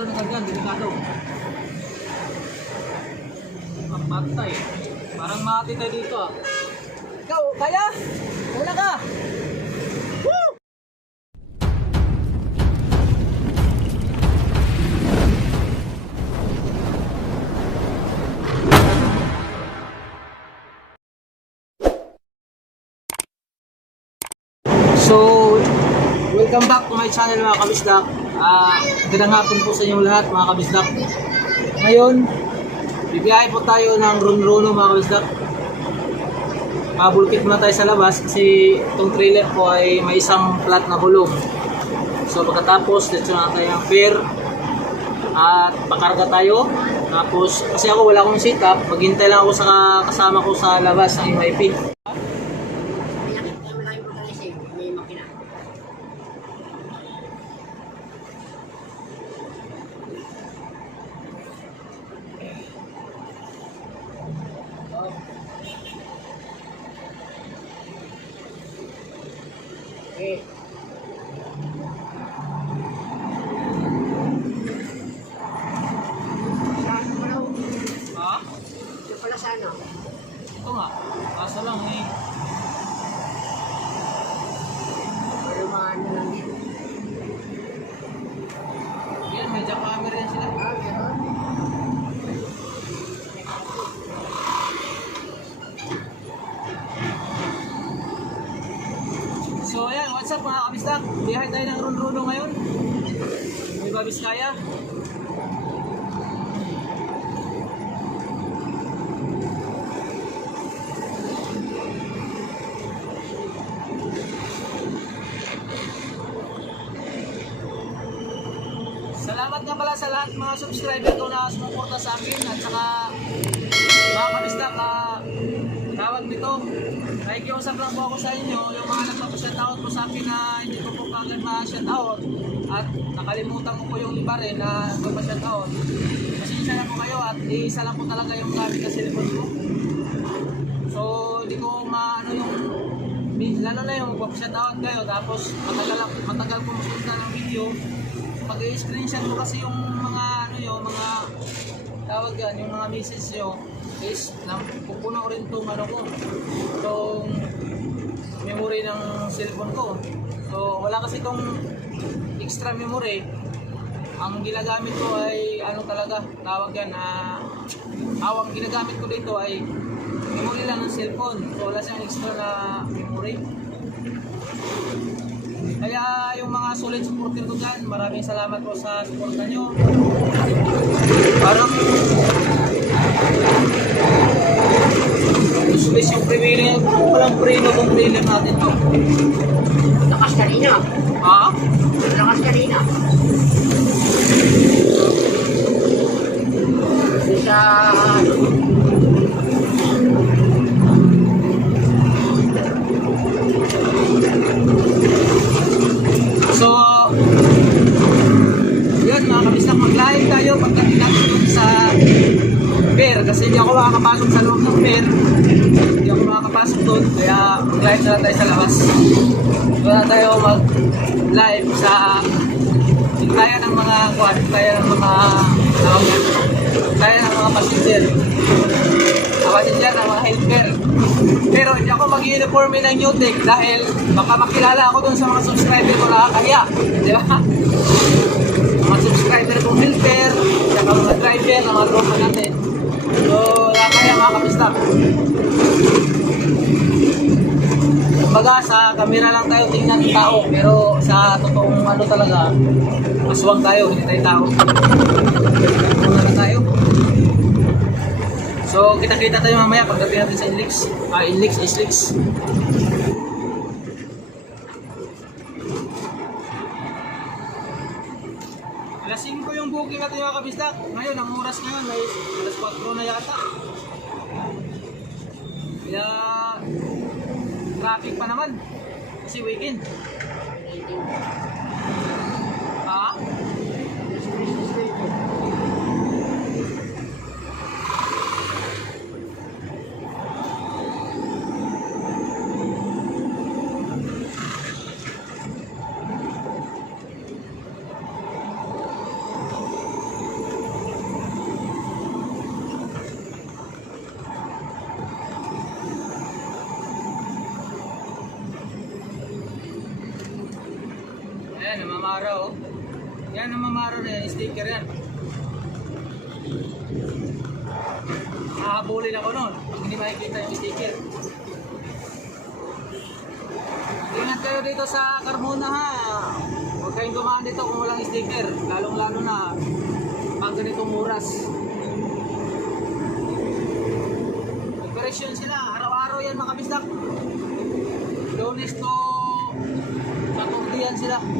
sa nagagyan, delikado. Ang matay. Parang mati tayo dito ah. Ikaw, kaya? Una ka! So, welcome back to my channel mga kabisdak. Ah, gandang hapon po sa inyong lahat mga kabisdak. Ngayon, bibiyahe po tayo ng Runruno mga kabisdak. Pabulkit muna tayo sa labas kasi itong trailer po ay may isang flat na gulong. So pagkatapos, let's na tayo ng fair at pakarga tayo. Tapos, kasi ako wala akong setup, maghintay lang ako sa kasama ko sa labas ng MIP. May nakita mo lang yung organizing, may makina. Okay. Saan mo raw? Ha? Yung pala sana. Ito nga, kaso lang eh. Pero maano lang dito. Yan, may jack camera yan sila. Ah, meron. So ayan, what's up mga kabistak? Biyahe tayo ng Runruno ngayon. May babis kaya. Salamat nga pala sa lahat mga subscriber ko na sumuporta sa akin at saka mga kabistak, ah, tawag nito. Nakikiusap lang po ako sa inyo, yung mga nagpapashoutout po sa akin na hindi ko po kagad ma-shoutout at nakalimutan ko po yung iba rin na nagpapashoutout. Pasensya na po kayo at isa lang po talaga yung gamit na cellphone ko. So, hindi ko maano yung lalo na yung magpapashoutout kayo tapos matagal, matagal po masunod ng video pag i-screenshot mo kasi yung mga ano yung mga tawag yan, yung mga message nyo is pupuno ko rin itong ano ko itong memory ng cellphone ko. So wala kasi itong extra memory. Ang ginagamit ko ay ano talaga tawag yan na awang ginagamit ko dito ay memory lang ng cellphone. So wala siyang extra na memory. Kaya yung mga solid supporter ko dyan, maraming salamat po sa suporta nyo. Parang useless yung premailing. Parang walang preno kung trailer natin to. Lakas kanina. Ha? Lakas kanina. Sa So, yun mga kabisnak, mag-live tayo pagdating natin dun sa fair. Kasi hindi ako makakapasok sa loob ng fair. Hindi ako makakapasok doon. Kaya mag-live na lang tayo sa labas. Doon na tayo mag-live sa kaya ng mga kuwan, kaya ng mga tawag yan, kaya ng mga passenger. Mga passenger ng mga helper. Pero mag-uniforme ng Newtek dahil baka makilala ako dun sa mga subscriber ko na kaya. Di ba? Mga subscriber kong helper, saka mga driver, na mga tropa natin. So, kaya mga kapistak. Kumbaga sa camera lang tayo tingnan ng tao pero sa totoong ano talaga aswang tayo, hindi tayo tao. So, kita-kita tayo mamaya pagdating natin sa Inlix. Ah, Inlix, Islix. Alas 5 yung booking natin mga kabisdak. Ngayon, ang oras ngayon ay alas 4 na yata. Kaya, traffic pa naman. Kasi weekend. 18. mamaraw. Yan ang mamaraw na yan, sticker yan. Hahabulin ako noon, hindi makikita yung sticker. Ingat kayo dito sa Carmona ha. Huwag kayong dumaan dito kung walang sticker. Lalong lalo na pag ganitong oras. Nagkoreksyon sila. Araw-araw yan mga bisdak. Lunes to Saturday yan sila.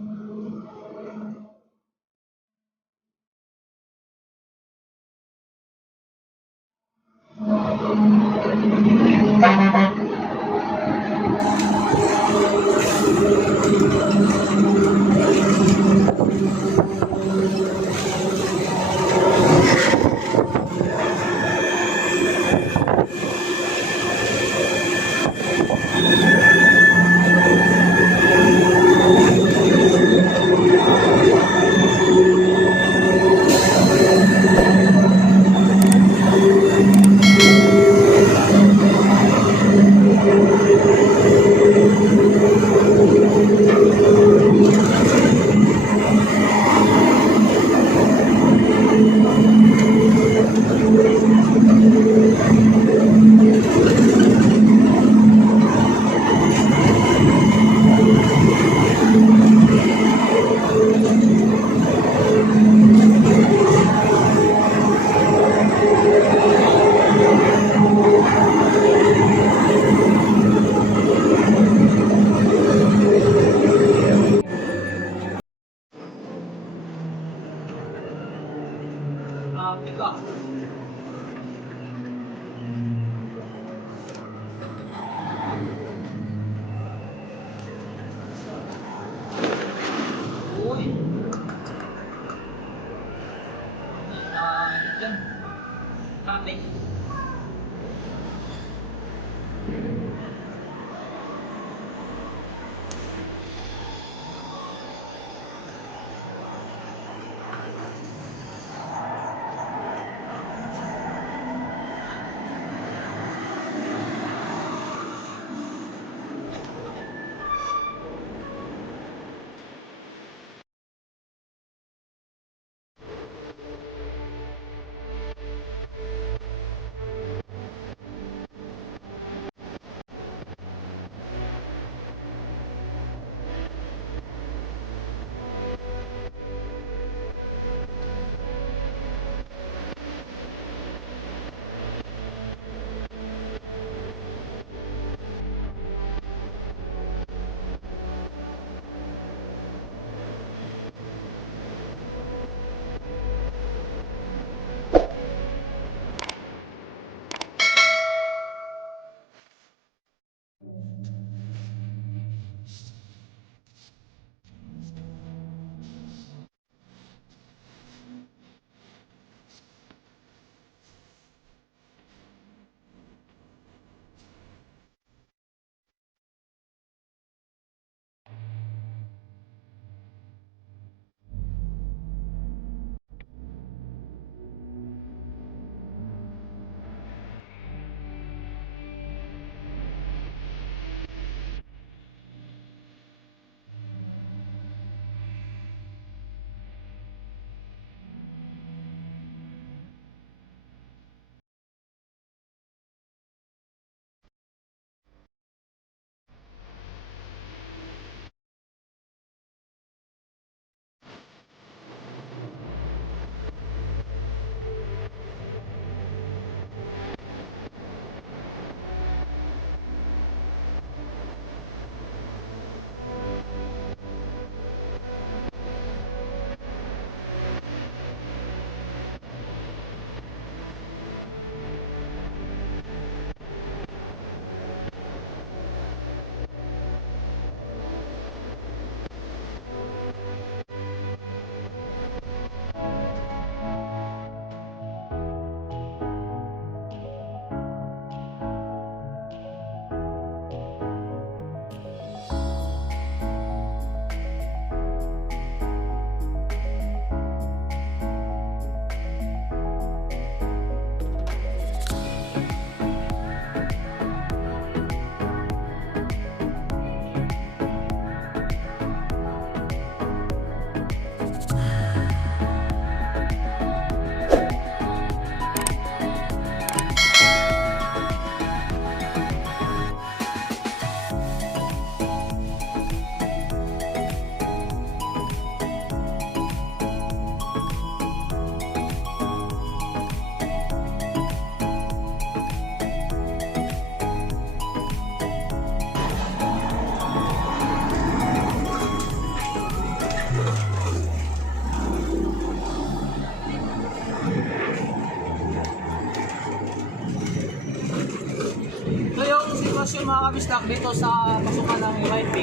kabistak dito sa pasukan ng MIP.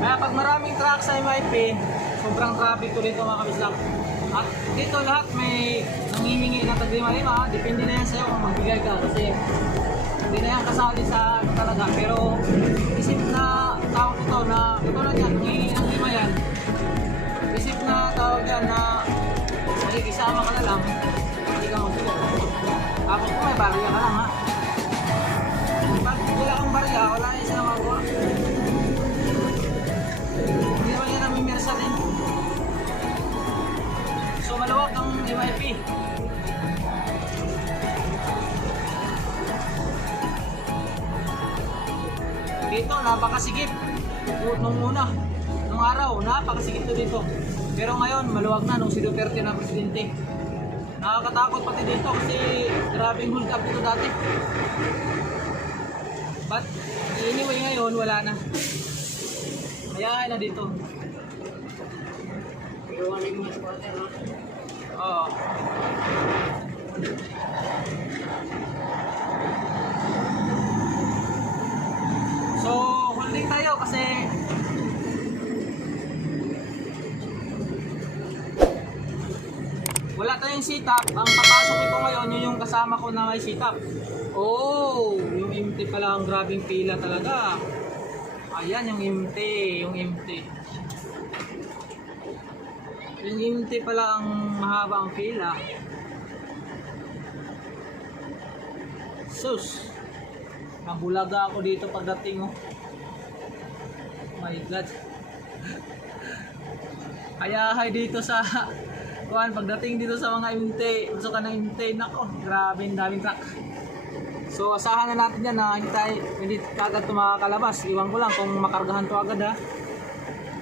Kaya pag maraming truck sa MIP, sobrang traffic to dito mga kabistak. At dito lahat may nangihingi na taglima-lima, depende na yan sa'yo kung magbigay ka kasi hindi na yan kasali sa ano talaga. Pero isip na tao ito na ito na yan, nangihingi ng lima yan. Isip na tawag yan na makikisama ka na lang, hindi ka magbigay. Tapos kung may barya ka lang ha. Barya, wala na siya magawa. Hindi naman yan namimirsa din. So maluwag ang MIP. Dito, napakasigip. Nung una, nung araw, napakasigip to dito. Pero ngayon, maluwag na nung si Duterte na presidente. Nakakatakot pati dito kasi grabing hold up dito dati. But anyway ngayon, wala na. Kaya na dito. Gawa na yung no? Oo. So, holding tayo kasi wala tayong sit-up. Ang papasok ito ngayon, yun yung kasama ko na may sit-up. Oh, yung empty pala ang grabing pila talaga. Ayan yung empty, yung empty. Yung empty pala ang mahaba ang pila. Sus. Nabulaga ako dito pagdating oh. My God. Kaya dito sa kuan pagdating dito sa mga imte, gusto ka ng imte, nako, grabe ang daming truck. So asahan na natin yan na hindi tayo, hindi kagad ito makakalabas. Iwan ko lang kung makargahan to agad ha.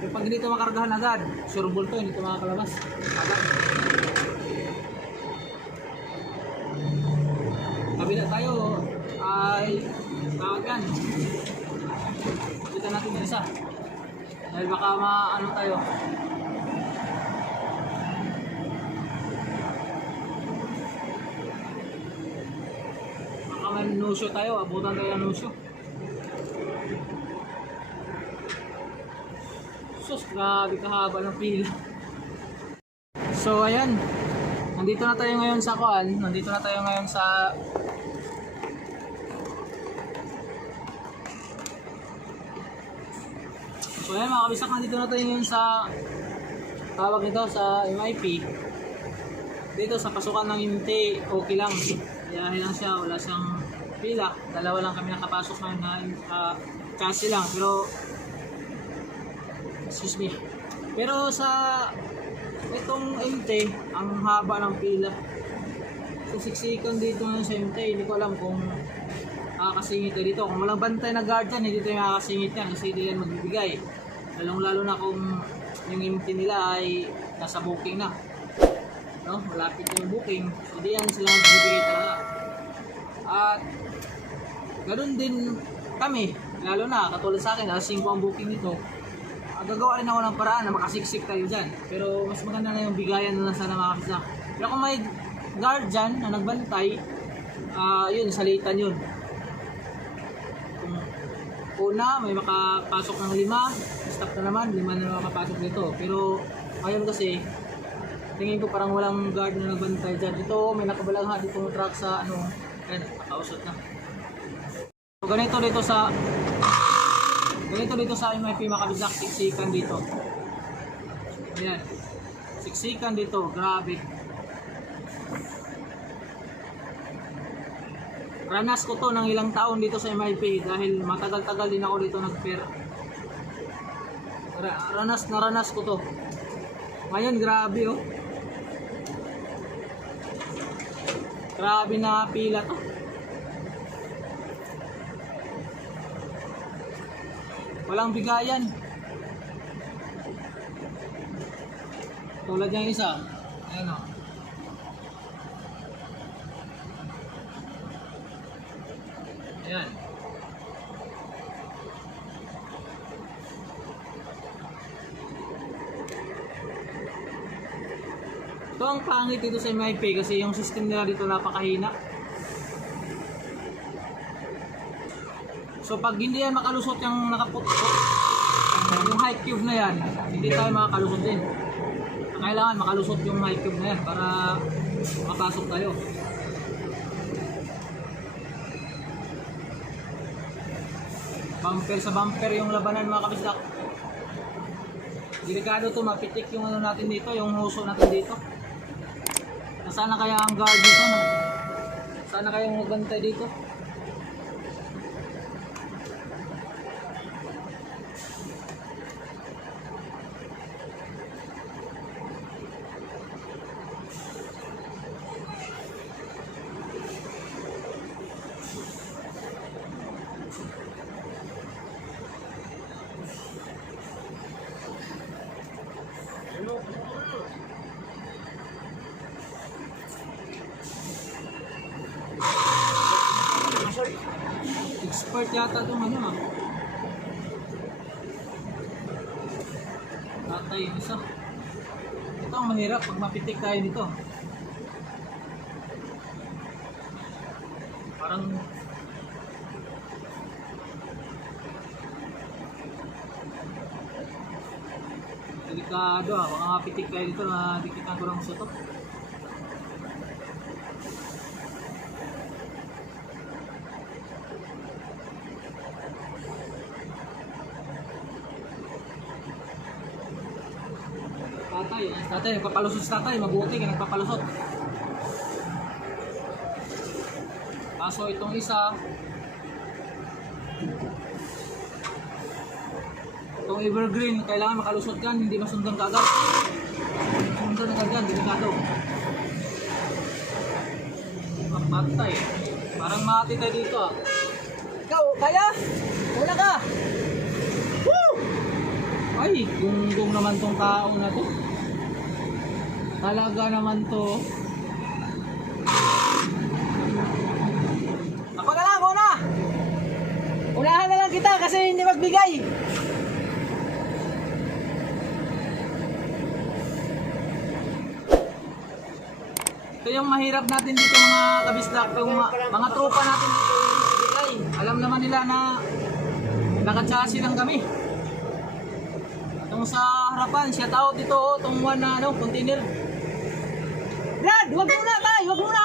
Pero pag hindi ito makargahan agad, sure ball to, hindi ito makakalabas. Agad. Kabila tayo ay tawag yan. Kita natin yung isa. Dahil baka maano tayo. Baka may nusyo tayo, abutan tayo ng nusyo. Sus, grabe kahaba ng pila. So ayan, nandito na tayo ngayon sa kuan, nandito na tayo ngayon sa So ayan mga kabisak, nandito na tayo ngayon sa tawag nito sa MIP. Dito sa pasukan ng MT, okay lang. Biyahe lang siya, wala siyang pila. Dalawa lang kami nakapasok ngayon na uh, chassis lang. Pero, excuse me. Pero sa itong MT, ang haba ng pila. So, siksikan dito ngayon sa MT. Hindi ko alam kung makakasingit tayo dito. Kung walang bantay na guardian, hindi tayo makakasingit yan kasi hindi yan magbibigay. Lalong lalo na kung yung MT nila ay nasa booking na. No? Malapit yung booking. Hindi yan sila magbibigay talaga. At ganoon din kami, lalo na katulad sa akin, alas 5 ang booking nito. Gagawa rin ako ng paraan na makasiksik tayo dyan. Pero mas maganda na yung bigayan na sana makakasik. Pero kung may guard dyan na nagbantay, ah yun, salitan yun. Una, may makapasok ng lima, stop na naman, lima na makapasok dito. Pero ngayon kasi, tingin ko parang walang guard na nagbantay dyan. Ito, may nakabalagha dito ng truck sa ano, ayun, nakausot na. So, ganito dito sa ganito dito sa MIP makabisak siksikan dito. Ayan. Siksikan dito, grabe. Ranas ko to ng ilang taon dito sa MIP dahil matagal-tagal din ako dito nag-pair. Ra- ranas na ranas ko to. Ngayon grabe oh. Grabe na pila to. Walang bigayan. Tulad ng isa. Ayan o. Ayan. Ito ang pangit dito sa MIP kasi yung system nila dito napakahina. So pag hindi yan makalusot yung nakaput yung high cube na yan, hindi tayo makakalusot din. Kailangan makalusot yung high cube na yan para makapasok tayo. Bumper sa bumper yung labanan mga kabisdak. Delikado to, mapitik yung ano natin dito, yung huso natin dito. Nasaan na kaya ang guard dito? No? Sana kaya magbantay dito? Expert yata itong ano ah. Tatay isa. ang mahirap pag mapitik tayo dito. Parang delikado ah. Baka mapitik tayo dito na dikitan ko lang sa to. Tatay, tatay, nagpapalusot si tatay, mabuti ka nagpapalusot. Kaso itong isa, itong evergreen, kailangan makalusot kan, hindi masundan ka agad. Masundan ka agad, delikado. Mapatay. Parang mati tayo dito ah. Ikaw, kaya? Una ka! Woo! Ay, gunggong naman tong taong na to. Talaga naman to. Ako na lang, una! Unahan na lang kita kasi hindi magbigay. Ito yung mahirap natin dito mga kabisdak, mga, mga tropa natin dito magbigay. Alam naman nila na nakatsasi lang kami. Itong sa harapan, shout out dito, oh, itong one na ano, container. Brad, wag muna tay, wag muna.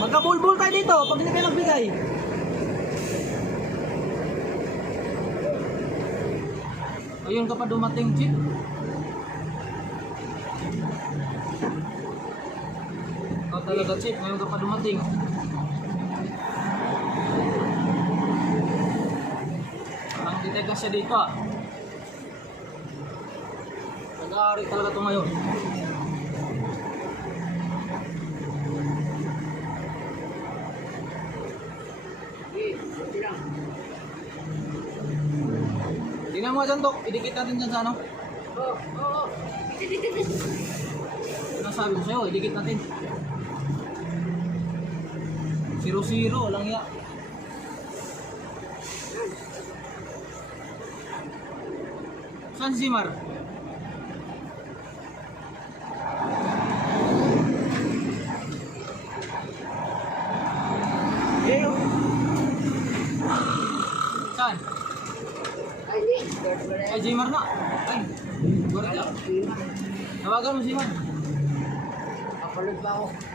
Magkabulbul tayo dito pag hindi kayo nagbigay. Ayun ka pa dumating, Chip. Ikaw talaga, Chip. Ngayon ka pa dumating. Parang diteka siya dito ah. Nag-aari talaga ito ngayon. Tingnan mo dyan, Dok. Idikit natin dyan sa ano. Oo, oo. Ano sabi ko sa'yo? Idikit natin. Zero-zero. Walang ya. Saan si Mar? Oh.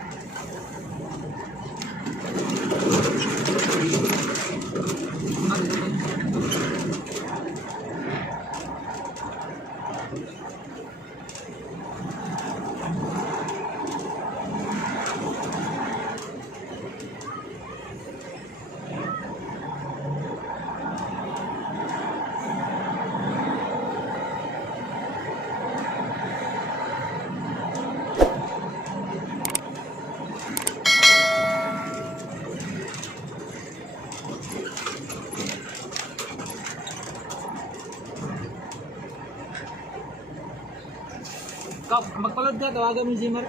Magpalod ka. Tawagan mo si Mar.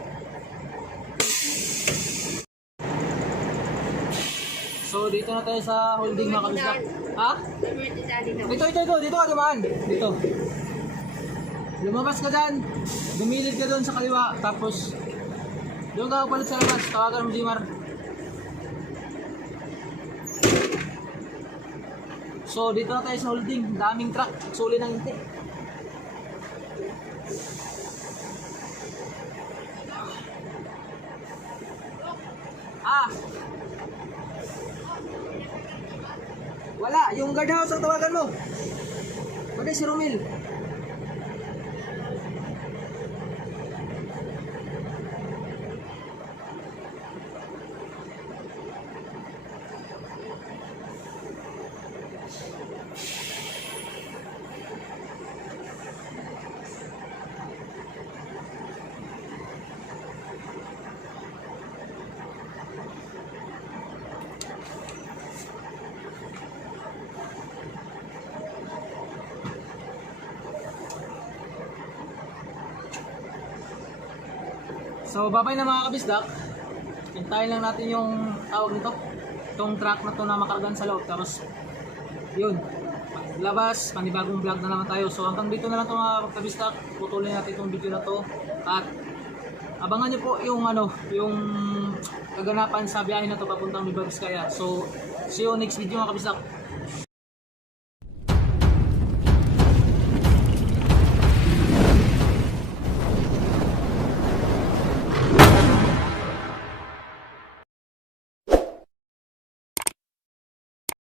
So, dito na tayo sa holding mga kabisdak. Ha? Na. Ito, ito, ito. Dito ka dumaan. Dito. Lumabas ka dyan. Dumilid ka doon sa kaliwa. Tapos, doon ka palit sa labas. Tawagan mo si Mar. So, dito na tayo sa holding. Daming truck. Suli ng hindi. Ah! Wala, yung guardhouse ang tawagan mo. Pwede si Romil. So, babay na mga kabisdak. Hintayin lang natin yung tawag nito. Itong truck na to na makargan sa loob. Tapos, yun. labas, panibagong vlog na naman tayo. So hanggang dito na lang ito mga kabistak. Putulin natin itong video na to. At abangan nyo po yung ano, yung kaganapan sa biyahe na to papuntang Vizcaya. So see you next video mga kabistak.